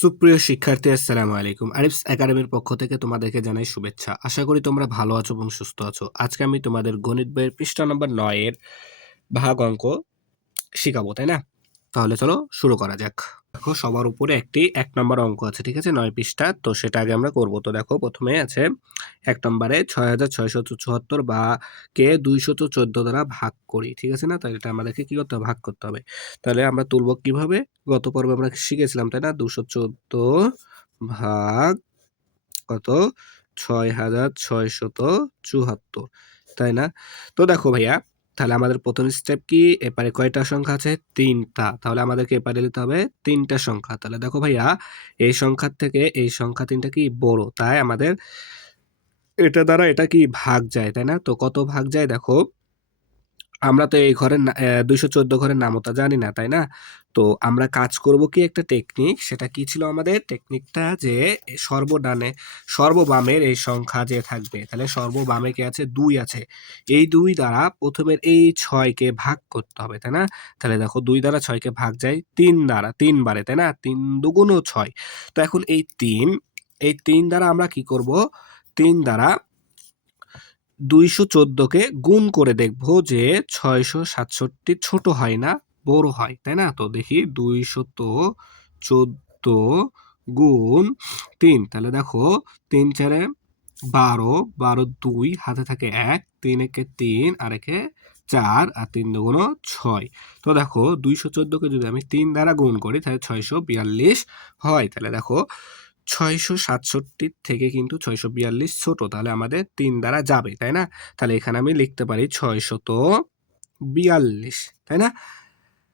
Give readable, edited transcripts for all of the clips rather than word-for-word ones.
সুপ্রিয় শিক্ষার্থী আসসালামু আলাইকুম। আরিফস একাডেমির পক্ষ থেকে তোমাদেরকে জানাই শুভেচ্ছা। আশা করি তোমরা ভালো আছো এবং সুস্থ আছো। আজকে আমি তোমাদের গণিত বইয়ের পৃষ্ঠা নম্বর ৯ এর ভাগ অঙ্ক শিখাবো, তাই না? তাহলে চলো শুরু করা যাক। দেখো সবার উপরে একটি ১ নম্বর অঙ্ক আছে, ঠিক আছে? ৯ পৃষ্ঠা। তো সেটা আগে আমরা করব। তো দেখো প্রথমে আছে ১ নম্বরে ৬৬৭৪ বা কে ২১৪ দ্বারা ভাগ করি, ঠিক আছে না? তাহলে এটা আমাদেরকে কি করতে হবে? ভাগ করতে হবে। তাহলে আমরা তুলব কিভাবে? গত পর্বে আমরা শিখেছিলাম, তাই না? ২১৪ ভাগ কত? ৬৬৭৪, তাই না? তো দেখো ভাইয়া, তাহলে আমাদের প্রথম স্টেপ কি? এপারে কয়টা সংখ্যা আছে? ৩ টা। তাহলে আমাদেরকে এপারে নিতে হবে ৩ টা সংখ্যা। তাহলে দেখো ভাইয়া, এই সংখ্যার থেকে এই সংখ্যা ৩ টা কি বড়, তাই আমাদের এটা দ্বারা এটা কি ভাগ যায়, তাই না? তো কত ভাগ যায় দেখো, আমরা তো এই ঘরের ২১৪ ঘরের নামতা জানি না, তাই না? তো আমরা কাজ করব কি একটা টেকনিক, সেটা কি ছিল আমাদের টেকনিকটা? যে সর্ববামের এই সংখ্যা যে থাকবে, তাহলে সর্ববামে কি আছে? ২ আছে। এই ২ দ্বারা প্রথমের এই ৬ কে ভাগ করতে হবে, তাই না? তাহলে দেখো ২ দ্বারা ৬ কে ভাগ যায় ৩ দ্বারা, ৩ বারে, তাই না? ৩ দুগুণ ৬। তো এখন এই ৩ দ্বারা আমরা কি করব? ৩ দ্বারা ২১৪ কে গুণ করে দেখব যে ৬৬৭ ছোট হয় না বড় হয়, তাই না? তো দেখি ২১৪ গুণ ৩, তাহলে দেখো ৩ ৪ ১২, ১২ ২ হাতে থাকে ১, ৩ একে ৩ আর একে ৪ আর ৩ দুগুণ ৬। তো দেখো ২১৪ কে যদি আমি ৩ দ্বারা গুণ করি তাহলে ৬৪২ হয়। তাহলে দেখো ৬৬৭ থেকে কিন্তু ৬৪২ ছোট, তাহলে আমাদের ৩ দ্বারা যাবে, তাই না? তাহলে এখানে আমি লিখতে পারি ৬৪২, তাই না?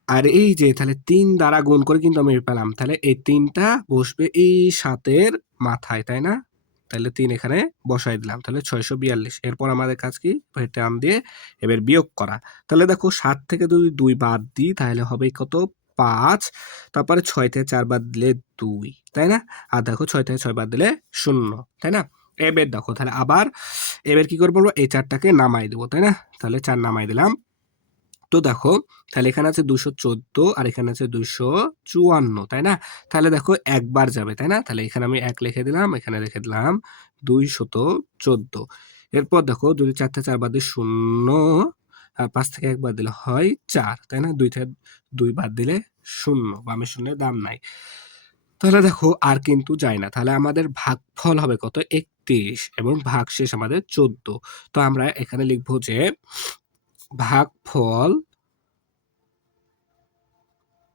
আর এই যে তাহলে ৩ দ্বারা গুণ করে কিন্তু আমি পেলাম। তাহলে এই ৩ টা বসবে এই ৭ এর মাথায়, তাই না? তাহলে ৩ এখানে বসাই দিলাম। তাহলে ৬৪২। এরপর আমাদের কাজ কি? টার্ম দিয়ে এবার বিয়োগ করা। তাহলে দেখো ৭ থেকে যদি ২ বাদ দিই তাহলে হবে কত? ৫। তারপরে ৬ থেকে ৪ বাদ দিলে ২, তাই না? আর দেখো ৬ থেকে ৬ বাদ দিলে ০, তাই না? এবার দেখো তাহলে আবার এবার কি করব? এই ৪ টাকে নামাই দেব, তাই না? তাহলে ৪ নামাই দিলাম। তো দেখো তাহলে এখানে আছে ২১৪ আর এখানে আছে ২৫৪, তাই না? তাহলে দেখো একবার যাবে, তাই না? তাহলে এখানে আমি ১ লিখে দিলাম, এখানে লিখে দিলাম ২১৪। এরপর দেখো যদি ৪ থেকে ৪ বাদ দিই ০, আর ৫ থেকে ১ বাদ দিলে হয় ৪, তাই না? ২ থেকে ২ বাদ দিলে ০, বামের শূন্যের দাম নাই। তাহলে দেখো আর কিন্তু যায় না। তাহলে আমাদের ভাগফল হবে কত? ৩১ এবং ভাগশেষ আমাদের ১৪। তো আমরা এখানে লিখব যে ভাগফল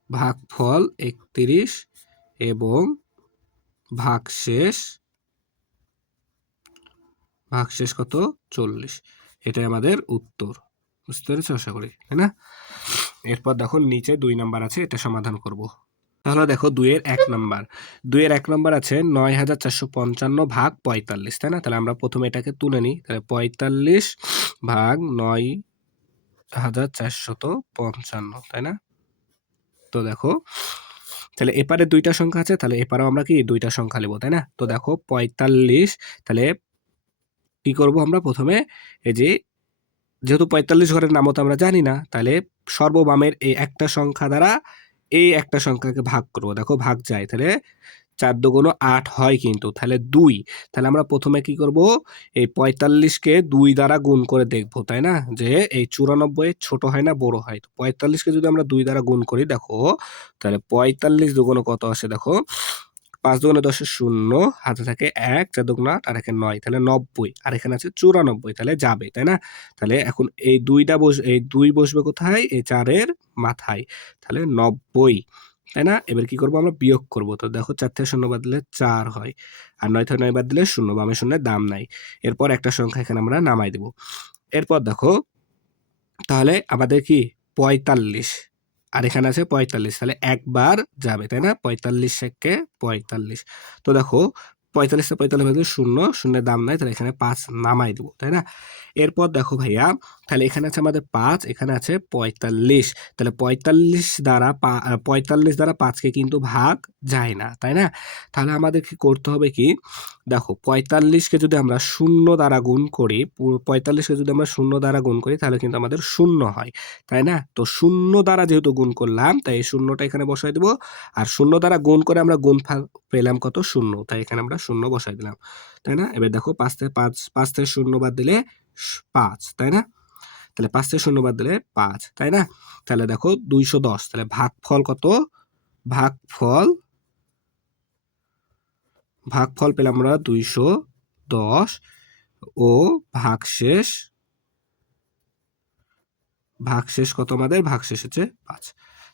৩১ এবং ভাগশেষ কত? ৪০। এটাই আমাদের উত্তর। বুঝতে পেরেছো আশা করি, তাই না? এরপর দেখো নিচে ২ নাম্বার আছে, এটা সমাধান করব। তাহলে দেখো ২ এর ১ নাম্বার। ২ এর ১ নাম্বার আছে ৯৪৫৫ ভাগ ৪৫, তাই না? তাহলে আমরা প্রথমে এটাকে তুলে নিই। তাহলে ৪৫ ভাগ ৯৪৫৫, তাই না? তো দেখো তাহলে এপারে ২ টা সংখ্যা আছে, তাহলে এপারেও আমরা কি ২ টা সংখ্যা লিখব, তাই না? তো দেখো ৪৫, তাহলে কি করব আমরা? প্রথমে এই যে যেহেতু ৪৫ ঘরের নামও তো আমরা জানি না, তাহলে সর্ববামের এই একটা সংখ্যা দ্বারা এই একটা সংখ্যাকে ভাগ করব। দেখো ভাগ যায়, তাহলে ৪ দুগুণ ৮ হয় কিন্তু, তাহলে ২। তাহলে আমরা প্রথমে কি করব? এই ৪৫ কে ২ দ্বারা গুণ করে দেখব, তাই না? যে এই ৯৪ ছোট হয় না বড় হয়। তো ৪৫ কে যদি আমরা ২ দ্বারা গুণ করি দেখো, তাহলে ৪৫ দুগুণ কত আসে দেখো, ৫ দুগুণে ১০ এর ০, হাতে থাকে ১, ৪ দুগুণ ৮ আর একে ৯, তাহলে ৯০। আর এখানে আছে ৯৪, তাহলে যাবে, তাই না? তাহলে এখন এই ২ বসবে কোথায়? এই ৪ এর মাথায়। তাহলে ৯০, তাই না? এবার কি করব? আমরা বিয়োগ করব। তো দেখো ৪ থেকে ০ বাদ দিলে ৪ হয়। আর ৯ থেকে ৯ বাদ দিলে ০, বামের শূন্যের দাম নাই। এরপর একটা সংখ্যা এখানে আমরা নামাই দেব। এরপর দেখো তাহলে আমাদের কি ৪৫ আর এখানে আছে ৪৫, তাহলে একবার যাবে, তাই না? ৪৫ একে ৪৫। তো দেখো ৪৫ থেকে ৪৫ বাদ দিলে ০, শূন্যের দাম নাই, তাহলে এখানে ৫ নামাই দেব, তাই না? এরপর দেখো ভাইয়া, তাহলে এখানে আছে আমাদের ৫, এখানে আছে ৪৫। তাহলে ৪৫ দ্বারা ৫ কে কিন্তু ভাগ যায় না, তাই না? তাহলে আমাদের কি করতে হবে কি? দেখো ৪৫ কে যদি আমরা ০ দ্বারা গুণ করি, ৪৫ কে যদি আমরা ০ দ্বারা গুণ করি তাহলে কিন্তু আমাদের ০ হয়, তাই না? তো ০ দ্বারা যেহেতু গুণ করলাম তাই এই ০টা এখানে বসাই দেব। আর ০ দ্বারা গুণ করে আমরা পেলাম কত? 0। তাই এখানে আমরা 0 বসাই দিলাম, তাই না? এবার দেখো 5 থেকে 0 বাদ দিলে 5, তাই না? তাহলে 5 থেকে 0 বাদ দিলে 5, তাই না? তাহলে দেখো 210, তাহলে ভাগফল কত? ভাগফল পেলাম আমরা 210 ও ভাগশেষ কত আমাদের? ভাগশেষ হচ্ছে 5,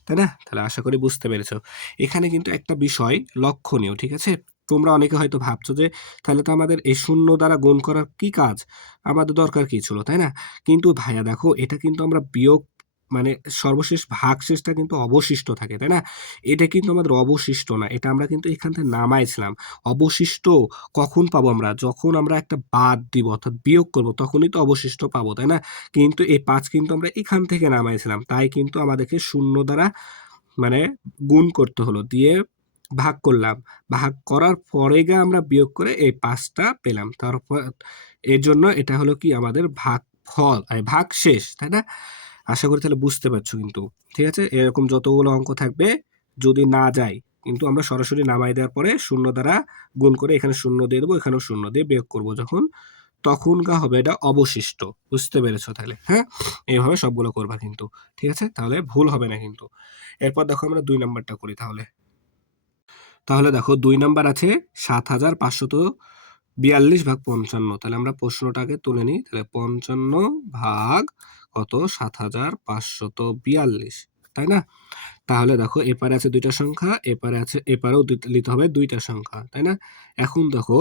তাই না? তাহলে আশা করি বুঝতে পেরেছো। এখানে কিন্তু একটা বিষয় লক্ষণীয়, ঠিক আছে? তোমরা অনেকে হয়তো ভাবছো যে তাহলে তো আমাদের এই শূন্য দ্বারা গুণ করার কি কাজ? আমাদের দরকার কি ছিল, তাই না? কিন্তু ভাইয়া দেখো এটা কিন্তু আমরা বিয়োগ মানে সর্বশেষ ভাগশেষটা কিন্তু অবশিষ্ট থাকে, তাই না? এটা কিন্তু আমাদের অবশিষ্ট না। এটা আমরা কিন্তু এখান থেকে নামাইছিলাম। অবশিষ্ট কখন পাবো আমরা? যখন আমরা একটা বাদ দিব অর্থাৎ বিয়োগ করব তখনই তো অবশিষ্ট পাবো, তাই না? কিন্তু এই 5 কিন্তু আমরা এখান থেকে নামাইছিলাম। তাই কিন্তু আমাদেরকে 0 দ্বারা মানে গুণ করতে হলো। দিয়ে ভাগ করলাম। ভাগ করার পরে গিয়ে আমরা বিয়োগ করে এই 5 টা পেলাম। তারপর এজন্য এটা হলো কি আমাদের ভাগফল, ভাগশেষ, তাই না? আশা করি তাহলে বুঝতে পারছো কিন্তু। ঠিক আছে? এরকম যতগুলো অঙ্ক থাকবে যদি না যায় কিন্তু আমরা সরাসরি নামাই দেওয়ার পরে 0 দ্বারা গুণ করে এখানে 0 দিয়ে দেবো, এখানেও 0 দিয়ে বিয়োগ করব যখন, তখন হবে এটা অবশিষ্ট। বুঝতে পেরেছো তাহলে? হ্যাঁ? এইভাবে সবগুলো করবা কিন্তু। ঠিক আছে? তাহলে ভুল হবে না কিন্তু। এরপর দেখো আমরা 2 নাম্বারটা করি তাহলে। তাহলে দেখো 2 নাম্বার আছে ৭৫৪২ ভাগ ৫৫। তাহলে আমরা প্রশ্নটাকে তুলে নিই। তাহলে ৫৫ ভাগ কত? ৭৫৪২, তাই না? তাহলে দেখো এপারে আছে 2টা সংখ্যা, এপারেও নিতে হবে 2টা সংখ্যা, তাই না? এখন দেখো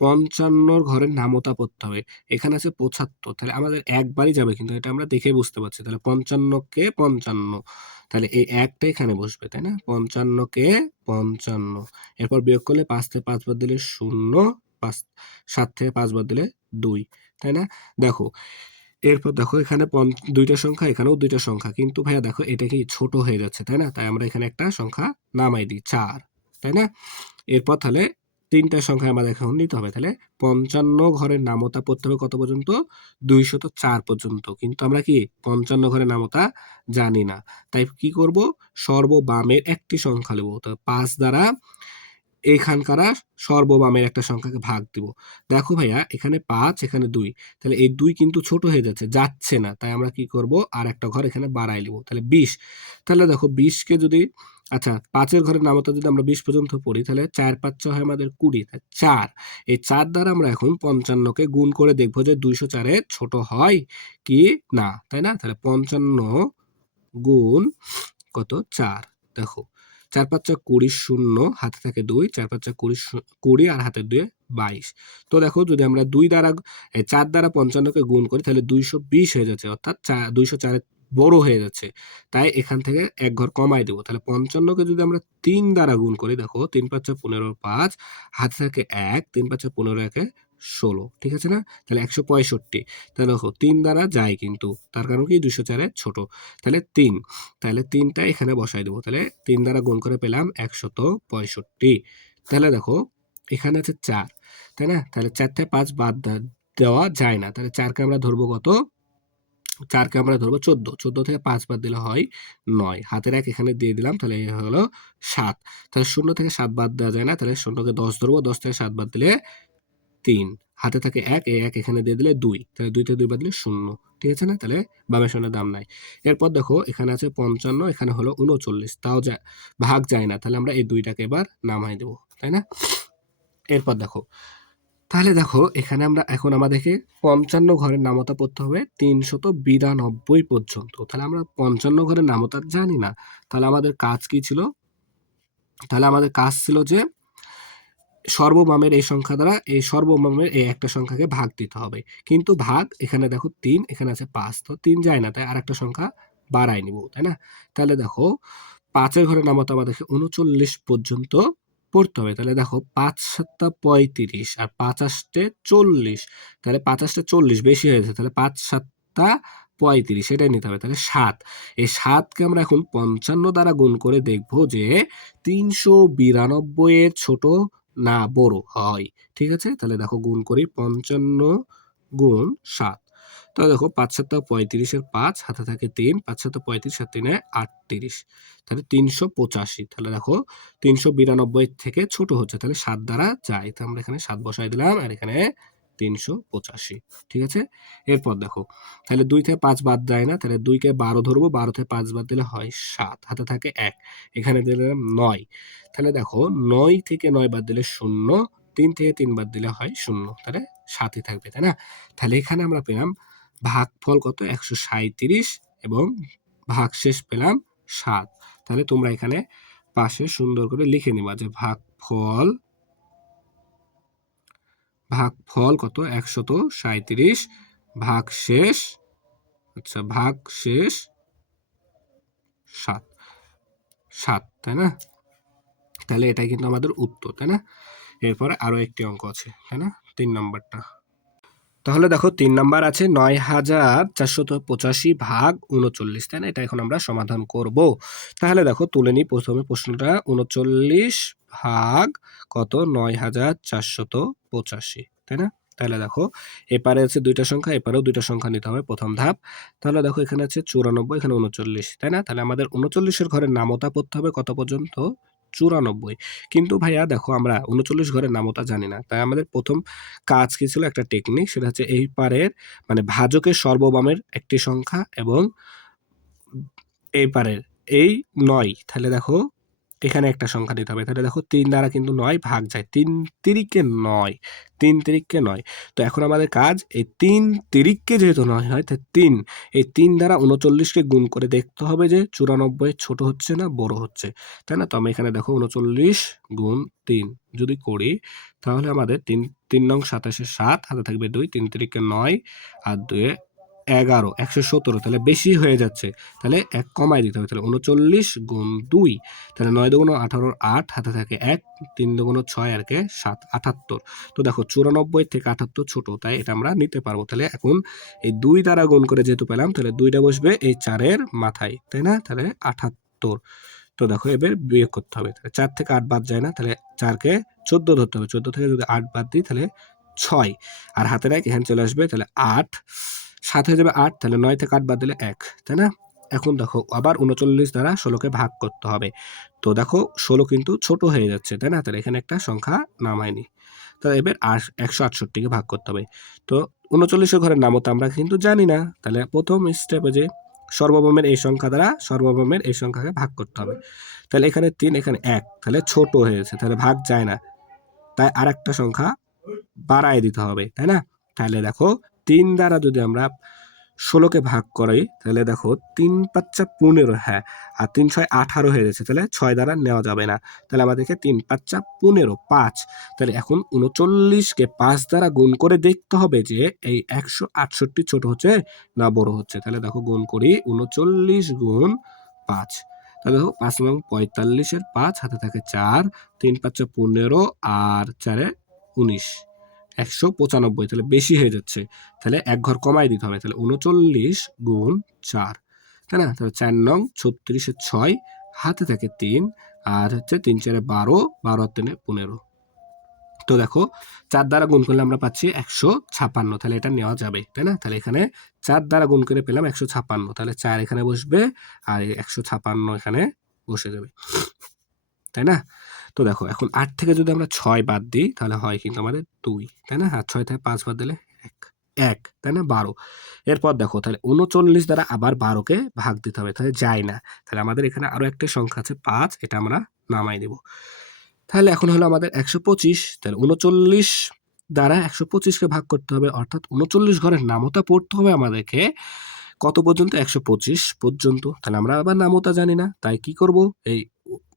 55 র ঘরের নামতা পড়তে হবে। এখানে আছে 75, তাহলে আমাদের একবারই যাবে কিন্তু এটা আমরা দেখেই বুঝতে পারছি। তাহলে 55 কে 55, তাহলে এই 1 টা এখানে বসবে, তাই না? 55 কে 55, এরপর বিয়োগ করলে 5 থেকে 5 বাদ দিলে 0, 5 7 থেকে 5 বাদ দিলে 2, তাই না? দেখো এরপর দেখো এখানে 2টা সংখ্যা, এখানেও 2টা সংখ্যা। কিন্তু ভাইয়া দেখো এটা কি ছোট হয়ে যাচ্ছে, তাই না? তাই আমরা এখানে একটা সংখ্যা নামাই দিই 4, তাই না? এরপর তাহলে 3টা সংখ্যা আমাদের এখন নিতে হবে। তাহলে 55 ঘরের নামতা পড়তে হবে কত পর্যন্ত? 204 পর্যন্ত। কিন্তু আমরা কি 55 ঘরের নামতা জানি না। তাই কি করব? সর্ববামের একটি সংখ্যা নেব। তো 5 দ্বারা এইখানকার সর্ববামের একটা সংখ্যাকে ভাগ দিব। দেখো ভাইয়া এখানে 5, এখানে 2, তাহলে এই 2 কিন্তু ছোট হয়ে যাচ্ছে না। তাই আমরা কি করব? আর একটা ঘর এখানে বাড়াই নিব। তাহলে 20। তাহলে দেখো 20 কে যদি আচ্ছা 5 এর ঘরের নামতা যদি আমরা 20 পর্যন্ত পড়ি তাহলে 4 5 6 হয় আমাদের 20, তাই 4। এই 4 দ্বারা আমরা এখন 55 কে গুণ করে দেখব যে 204 এর ছোট হয় কি না, তাই না? তাহলে 55 গুণ কত? 4। দেখো 4 5 যা 20, 0 হাতে থাকে 2, 4 5 যা 20 আর হাতে 2 22। তো দেখো যদি আমরা 4 দ্বারা 55 কে গুণ করি তাহলে 220 হয়ে যাচ্ছে, অর্থাৎ 204 এর বড় হয়ে যাচ্ছে। তাই এখান থেকে এক ঘর কমাই দেব। তাহলে 55 কে যদি আমরা 3 দ্বারা গুণ করি, দেখো 3 5 যা 15, 5 হাতে থাকে 1, 3 5 যা 15, 1 16, ঠিক আছে না? তাহলে 165। তাহলে দেখো 3 দ্বারা যায় কিন্তু, তার কারণ কি 204 এর ছোট। তাহলে 3, তাহলে 3 টা এখানে বসাই দেবো। তাহলে 3 দ্বারা গুণ করে পেলাম 165। তাহলে দেখো এখানে আছে 4, তাই না? তাহলে 4 থেকে 5 বাদ দেওয়া যায় না। তাহলে 4 কে আমরা ধরবো কত? 4 কে আমরা ধরবো 14। 14 থেকে 5 বাদ দিলে হয় 9। হাতের 1 এখানে দিয়ে দিলাম, তাহলে এ হলো 7। তাহলে 0 থেকে 7 বাদ দেওয়া যায় না। তাহলে 0 কে 10 ধরবো। 10 থেকে 7 বাদ দিলে 3। হাতে থাকে 1, এই 1 এখানে দিয়ে দিলে 2। তাহলে 2 থেকে 2 বাদ দিলে 0। ঠিক আছে না? তাহলে বামের শূন্যের দাম নাই। এরপর দেখো এখানে আছে 55, এখানে হলো 39, তাও ভাগ যায় না। তাহলে আমরা এই 2 টাকে এবার নামাই দেব, তাই না? এরপর দেখো তাহলে দেখো এখানে আমরা এখন আমাদেরকে 55 ঘরের নামতা পড়তে হবে 392 পর্যন্ত। তাহলে আমরা 55 ঘরের নামতা জানি না। তাহলে আমাদের কাজ কি ছিল? তাহলে আমাদের কাজ ছিল যে সর্ববামের এই সংখ্যা দ্বারা এই সর্ববামের এই একটা সংখ্যাকে ভাগ দিতে হবে। কিন্তু ভাগ এখানে দেখো 3, এখানে আছে 5, তো 3 যায় না, তাই আরেকটা সংখ্যা বাড়াই নিব, তাই না? তাহলে দেখো 5 এর ঘরে নামাতে আমাদেরকে 39 পর্যন্ত পড়তে হবে। তাহলে দেখো 5 7 35 আর 5 8 40, তাহলে 5 8 40 বেশি হয়েছে। তাহলে 5 7 35 এটাই নিতে হবে। তাহলে 7, এই 7 কে আমরা এখন 55 দ্বারা গুণ করে দেখব যে 392 এর ছোট না বড় হয়। ঠিক আছে? তাহলে দেখো গুণ করি 55 গুণ 7। তো দেখো ৫ ৭ ৩৫-এর ৫ হাতে থাকে ৩, ৫ ৭ ৩৫ আর ৩ ৩৮, তাহলে ৩৮৫। তাহলে দেখো ৩৯২ থেকে ছোট হচ্ছে, তাহলে ৭ দ্বারা যায়, তো আমরা এখানে ৭ বসাই দিলাম আর এখানে ৩৮৫। ঠিক আছে, এরপর দেখো তাহলে ২ থেকে ৫ বাদ যায় না, তাহলে ২ কে ১২ ধরবো, ১২ থেকে ৫ বাদ দিলে হয় ৭, হাতে থাকে ১, এখানে দিলাম ৯। তাহলে দেখো ৯ থেকে ৯ বাদ দিলে ০, ৩ থেকে ৩ বাদ দিলে হয় ০, তাহলে ৭ই থাকবে, তাই না? তাহলে এখানে আমরা পেলাম ভাগফল কত ১৩৭ এবং ভাগশেষ পেলাম ৭। তাহলে তোমরা এখানে পাশে সুন্দর করে লিখে নিবা যে ভাগফল কত ১৩৭ ভাগশেষ, আচ্ছা ভাগশেষ ৭, তাই না? তাহলে এটাই কিন্তু আমাদের উত্তর, তাই না? এরপরে আরো একটি অঙ্ক আছে, তাই না, ৩ নম্বরটা। তাহলে দেখো ৩ নাম্বার আছে ৯,৪৮৫ ভাগ ৩৯, তাই না? এটা এখন আমরা সমাধান করব। তাহলে দেখো তুলে নিই প্রথমে প্রশ্নটা, ৩৯ ভাগ কত ৯,৪৮৫, তাই না? তাহলে দেখো এপারে আছে দুইটা সংখ্যা, এপারেও দুইটা সংখ্যা নিতে হবে প্রথম ধাপ। তাহলে দেখো এখানে আছে ৯৪, এখানে ৩৯, তাই না? তাহলে আমাদের ৩৯-এর ঘরের নামতা পড়তে হবে কত পর্যন্ত ৯৪। কিন্তু ভাইয়া দেখো আমরা ৩৯ ঘরের নামতা জানি না, তাই আমাদের প্রথম কাজ কি ছিল, একটা টেকনিক, সেটা হচ্ছে এই পারের মানে ভাজকের সর্ববামের একটি সংখ্যা এবং এই পারের এই ৯, তাহলে দেখো এখানে একটা সংখ্যা দিতে হবে। তাহলে দেখো ৩ দ্বারা কিন্তু ৯ ভাগ যায়, ৩ তিরিকে ৯, ৩ তিরিকে ৯। তো এখন আমাদের কাজ এই ৩ তিরিককে যেহেতু ৯ হয়, তাই ৩ এই ৩ দ্বারা ৩৯কে গুণ করে দেখতে হবে যে ৯৪ ছোট হচ্ছে না বড় হচ্ছে, তাই না? তো আমি এখানে দেখো ৩৯ গুণ ৩ যদি করি, তাহলে আমাদের ৩ নং ২৭-এ ৭, হাতে থাকবে ২, ৩ তিরিকে ৯ আর ২ এ ১১, ১১৭, তাহলে বেশি হয়ে যাচ্ছে, তাহলে ১ কমায় দিতে হবে। তাহলে ৩৯ গুণ ২, তাহলে ৯ দুগুণ ১৮, ৮ হাতে থাকে ১, ৩ দুগুণ ৬ আর কে ৭, ৭৮। তো দেখো ৯৪ থেকে ৭৮ ছোট, তাই এটা আমরা নিতে পারবো। তাহলে এখন এই ২ দ্বারা গুণ করে যেহেতু পেলাম, তাহলে ২টা বসবে এই ৪-এর মাথায়, তাই না? তাহলে ৭৮। তো দেখো এবার বিয়োগ করতে হবে, তাহলে ৪ থেকে ৮ বাদ যায় না, তাহলে ৪-কে ১৪ ধরতে হবে, ১৪ থেকে যদি ৮ বাদ দিই তাহলে ৬, আর হাতের ১ এখানে চলে আসবে, তাহলে ৮, ৭ হয়ে যাবে ৮, তাহলে ৯ থেকে ৮ বাদ দিলে ১, তাই না? এখন দেখো আবার ৩৯ দ্বারা ১৬কে ভাগ করতে হবে। তো দেখো ১৬ কিন্তু ছোট হয়ে যাচ্ছে, তাই না? তাহলে এখানে একটা সংখ্যা নামায়নি। তো এবার ১৬৮কে ভাগ করতে হবে। তো ৩৯-এর ঘরের নামও তো আমরা কিন্তু জানি না, তাহলে প্রথম স্টেপে যে সর্বভৌমের এই সংখ্যা দ্বারা সর্বভৌমের এই সংখ্যাকে ভাগ করতে হবে। তাহলে এখানে ৩, এখানে ১, তাহলে ছোট হয়েছে, তাহলে ভাগ যায় না, তাই আরেকটা সংখ্যা বাড়ায় দিতে হবে, তাই না? তাহলে দেখো ৩ দ্বারা যদি আমরা ১৬কে ভাগ করি, তাহলে দেখো ৩ ৫ ১৫, হ্যাঁ, আর ৩ ৬ ১৮ হয়ে যাচ্ছে, তাহলে ৬ দ্বারা নেওয়া যাবে না, তাহলে আমাদেরকে ৩ ৫ ১৫, ৫। তাহলে এখন ৩৯কে ৫ দ্বারা গুণ করে দেখতে হবে যে এই ১৬৮ ছোট হচ্ছে না বড় হচ্ছে। তাহলে দেখো গুণ করি, ৩৯ গুণ ৫, তাহলে দেখো ৫ নং ৪৫-এর ৫, হাতে থাকে ৪, ৩ ৫ ১৫ আর ৪-এ ১৯, ১৯৫, তাহলে বেশি হয়ে যাচ্ছে, তাহলে ১ ঘর কমাই দিতে হবে, তাহলে ৩৯ গুণ ৪, তাই না? তাহলে ৪ নং ৩৬-এর ৬, হাতে থাকে ৩, আর হচ্ছে ৩ ৪-এ ১২, ১২ আর ৩-এ ১৫। তো দেখো ৪ দ্বারা গুণ করলে আমরা পাচ্ছি ১৫, তাহলে এটা নেওয়া যাবে, তাই না? তাহলে এখানে ৪ দ্বারা গুণ করে পেলাম ১৫, তাহলে ৪ এখানে বসবে আর ১৫ এখানে বসে যাবে, তাই না? তো দেখো এখন ৮ থেকে যদি আমরা ৬ বাদ দিই, তাহলে হয় কিন্তু আমাদের ২, তাই না? আর ৬ থেকে ৫ বাদ দিলে ১, তাই না? ১২। এরপর দেখো তাহলে ৩৯ দ্বারা আবার ১২কে ভাগ দিতে হবে, তাহলে যায় না। তাহলে আমাদের এখানে আরো একটা সংখ্যা আছে ৫, এটা আমরা নামাই দিব। তাহলে এখন হলো আমাদের ১২৫, তাহলে ৩৯ দ্বারা ১২৫কে ভাগ করতে হবে, অর্থাৎ ৩৯ ঘরের নামতা পড়তে হবে আমাদেরকে কত পর্যন্ত ১২৫ পর্যন্ত। তাহলে আমরা আবার নামতা জানি না, তাই কি করব, এই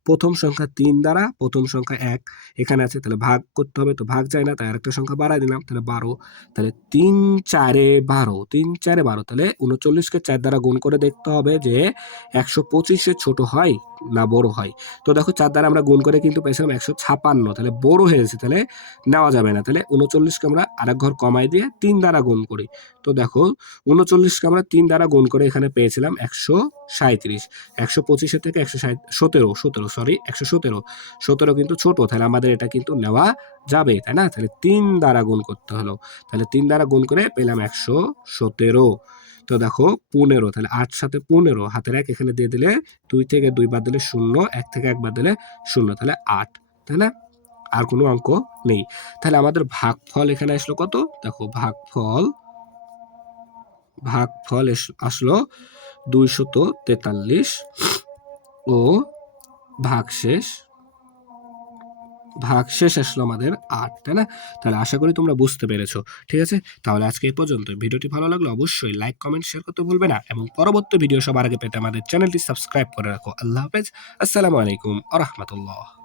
প্রথম সংখ্যা ৩ দ্বারা প্রথম সংখ্যা ১ এখানে আছে, তাহলে ভাগ করতে হবে, তো ভাগ যায় না, তাই আরেকটা সংখ্যা বাড়ায় দিলাম, তাহলে ১২, তাহলে ৩ ৪-এ ১২, ৩ ৪-এ ১২, তাহলে ৩৯কে ৪ দ্বারা গুণ করে দেখতে হবে যে ১২৫ ছোট হয় না বড় হয়। তো দেখো ৪ দ্বারা আমরা গুণ করে কিন্তু পেয়েছিলাম ১৫৬, তাহলে বড় হয়ে গেছে, তাহলে নেওয়া যাবে না, তাহলে ৩৯কে আমরা আরেক ঘর কমাই দিয়ে ৩ দ্বারা গুণ করি, তো দেখো ৩৯কে আমরা ৩ দ্বারা গুণ করে এখানে পেয়েছিলাম ১৩৭। ১২৫ থেকে ১১৭ কিন্তু ছোট, তাহলে আমাদের এটা কিন্তু নেওয়া যাবে, তাই না? তাহলে ৩ দ্বারা গুণ করতে হলো। তাহলে ৩ দ্বারা গুণ করে পেলাম ১১৭। তো দেখো ১৫, তাহলে ৮ সাথে ১৫, হাতের ১ এখানে দিয়ে দিলে ২ থেকে ২ বাদ দিলে ০, ১ থেকে ১ বাদ দিলে ০, তাহলে ৮, তাই না? আর কোনো অঙ্ক নেই। তাহলে আমাদের ভাগফল এখানে আসলো কত? দেখো ভাগফল আসলো ২৪৩ ও ভাগশেষ আসলো আমাদের ৮, তাই না? তাহলে আশা করি তোমরা বুঝতে পেরেছো। ঠিক আছে? তাহলে আজকে এই পর্যন্ত। ভিডিওটি ভালো লাগলে অবশ্যই লাইক, কমেন্ট, শেয়ার করতে ভুলবে না এবং পরবর্তী ভিডিও সবার আগে পেতে আমাদের চ্যানেলটি সাবস্ক্রাইব করে রাখো। আল্লাহ হাফেজ। আসসালামু আলাইকুম ওয়া রাহমাতুল্লাহ।